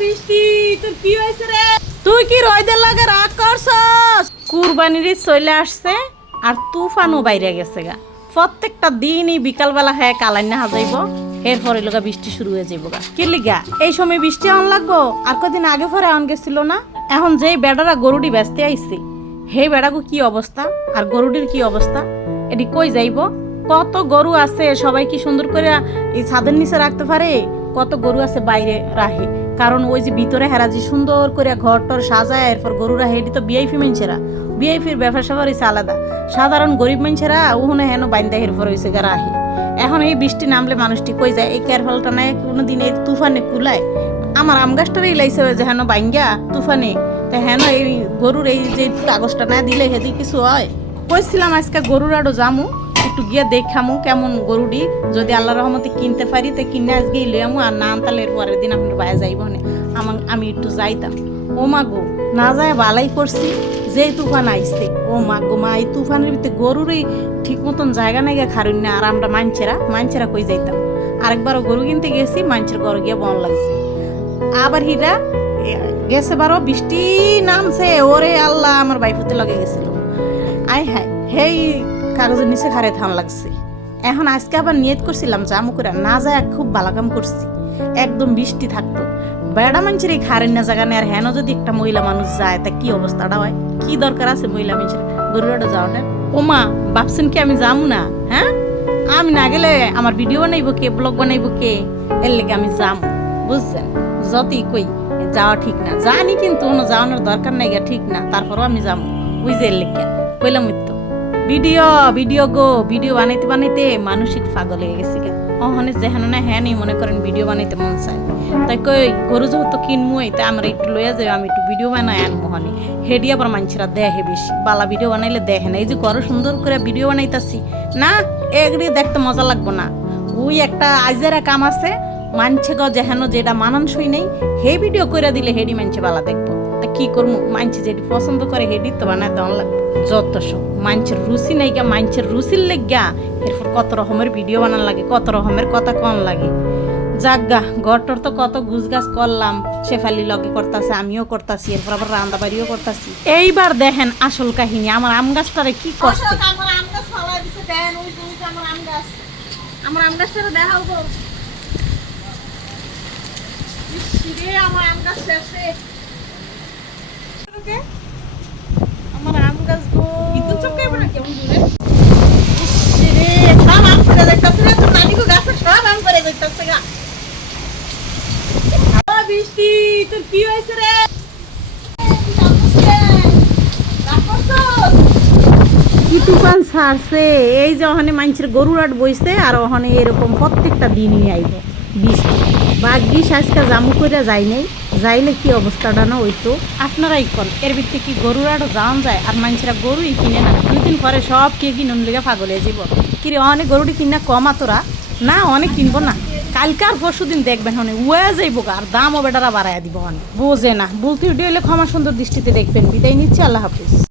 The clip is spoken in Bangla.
বৃষ্টি তোর কি হইছে রে? তুই কি রইদের লাগে রাগ করছস? কুরবানির ঈদ চলে আসছে আর তুফানও বাইরে গেছে গা। প্রত্যেকটা দিনই বিকালবেলা হ্যাঁ কালাইনা হাজাইব, এরপরে লগা বৃষ্টি শুরু হয়ে যাইব গা। কি লিগা এই সময় বৃষ্টি অন লাগবো? আর কদিন আগে পরে অন গেছিল না? এখন যেই বেড়ারা গরুটি বেচতে আইছে, হে বেড়াগো কি অবস্থা আর গরুটির কি অবস্থা, এটি কই যাইব? কত গরু আছে, সবাই কি সুন্দর করে এই ছাদের নিচে রাখতে পারে? কত গরু আছে বাইরে রাখে, কারণ ওই যে ভিতরে হেরাজি সুন্দর করে ঘর টর সাজায় এরপর গরু রাখে। এটি তো বিআইপি মানুষেরা, বিআইপির ব্যবসা সবার হয়েছে আলাদা। সাধারণ গরিব মানুষেরা ওখানে হেন বাইন্দা এরপর হয়েছে রাখে। এখন এই বৃষ্টি নামলে মানুষটি কই যায়? এই কেয়ারফলটা নাই কোনোদিন এই তুফানে কুলায়? আমার আম গাছটারই লাইছে যে হেন বাইঙ্গা তুফানে, তা হেন এই গরুর এই যে কাগজটা না দিলে হেদি কিছু হয়? কইছিলাম আজকে গরুর আরো জামু, একটু গিয়ে দেখামু কেমন গরুটি, যদি আল্লাহ রহমতে কিনতে পারি তো কিনে আজকে লইয়ামু, আর না আনতালে এর পরের দিন আপনার বাইরে যাইব না। আমি একটু যাইতাম। ও মা গো, না যায় বালাই করছি যে তুফান আইছে। ও মা গো মা, এই তুফানের ভিতরে গরুরই ঠিক মতন জায়গা নাই খারুন না। আর আমরা মাঞ্চেরা কই যাইতাম? আরেকবারও গরু কিনতে গেছি, মাঞ্চের ঘরে গিয়ে বন লাগছে। আবার হীরা গেছে বারো বৃষ্টি নামছে, ওরে আল্লাহ আমার বাইফুতে লগে গেছিল। আয় হায়, হেই কাগজের নিচে খারে থান লাগছে। এখন আজকে আবার নিয়ত করছিলাম জামু করে, না যায় খুব ভালো কাম করছি। একদম বৃষ্টি থাকতো, বেড়া মানুষের এই খারের না জায়গা নেই। আর হেন যদি একটা মহিলা মানুষ যায় তা কি অবস্থাটা হয়? কি দরকার আছে মহিলা মানুষের গরুরাটা যাও না? ওমা ভাবছেন কি আমি যামু না? হ্যাঁ, আমি না গেলে আমার ভিডিও বানাইবো কে, ব্লগ বানাইবো কে? এর লেগে আমি যামু, বুঝছেন? যতই কই যাওয়া ঠিক না, জানি কিন্তু কোনো যাওয়ানোর দরকার নাই গা, ঠিক না, তারপরও আমি যামু। বুঝে এর লেগে কইলাম তো ভিডিও ভিডিও বানাইতে বানাইতে মানসিক পাগল হয়ে গেছে গা। ওখানে যেহেন না হ্যাঁ নেই মনে করেন ভিডিও বানাইতে মন চায়, তাই কই গরু যেহেতু কিনমুই তাই আমরা একটু লইয়া যাই, আমি একটু ভিডিও বানাই আনবো। হনে হেডি আবার মানুষেরা দেখে বেশি, বালা ভিডিও বানাইলে দেখে না। এই যে ঘরে সুন্দর করে ভিডিও বানাইতাছি না, এগুলি দেখতে মজা লাগবো না? ওই একটা আইজেরা কাম আছে, মানছে গো যেহেন যেটা মানানসই নেই হে ভিডিও করে দিলে হেডি মানছে বালা দেখবো। তা কি করবো, মানছে যেটি পছন্দ করে হেডি তো বানায় দেওয়ান লাগবে। যত সব মানুষের রুচি নাই গা, মানুষের রুচির লেগা এরপর কত রকমের ভিডিও বানান লাগে, কত রকমের কথা কন লাগে। যাগা ঘরটর তো কত গুছ গাছ করলাম, শেফালি লগে করতেছে, আমিও করতেছি, এরপর আবার রান্না বাড়িও করতেছি। এইবার দেখেন আসল কাহিনী, আমার আম গাছটারে কি করছে। আমার আম গাছটারে দেখাও গো, আমার আম গাছ শেষে আমার আম গাছ গো কিন্তু চমকাইবো না কেমন দূরে। রে সব আম পড়ে যাইতাছে রে, তোর নানি গো গাছে সব আম পড়ে যাইতাছে গা। ও বৃষ্টি তোর কি হইছে রে? কি তুফান ছাড়ছে! এই যে ওখানে মানুষের গরুরাট বইছে আর ওখানে এরকম প্রত্যেকটা দিনই আইব বৃষ্টি। ভাগ্যিস আজকে জামু করে যাই নাই, যাইলে কি অবস্থাটা না হইতো। আপনারাই কন এর ভিত্তি কি গরুরাটও যাওয়ান যায়? আর মানুষেরা গরুই কিনে না, 2 দিন পরে সব কে কিনুন লেগে পাগল হয়ে যাব। কিরে অনেক গরুটি কিনা কমা তোরা না? অনেক কিনবো না, কালকে আর পরশু দিন দেখবেন হনে উয়া যাইবো আর দামও বেটারা বাড়াইয়া দিব। বোঝে না, বলতে ভিডিও হলে ক্ষমা সুন্দর দৃষ্টিতে দেখবেন। বিদায় নিচ্ছি, আল্লাহ হাফিজ।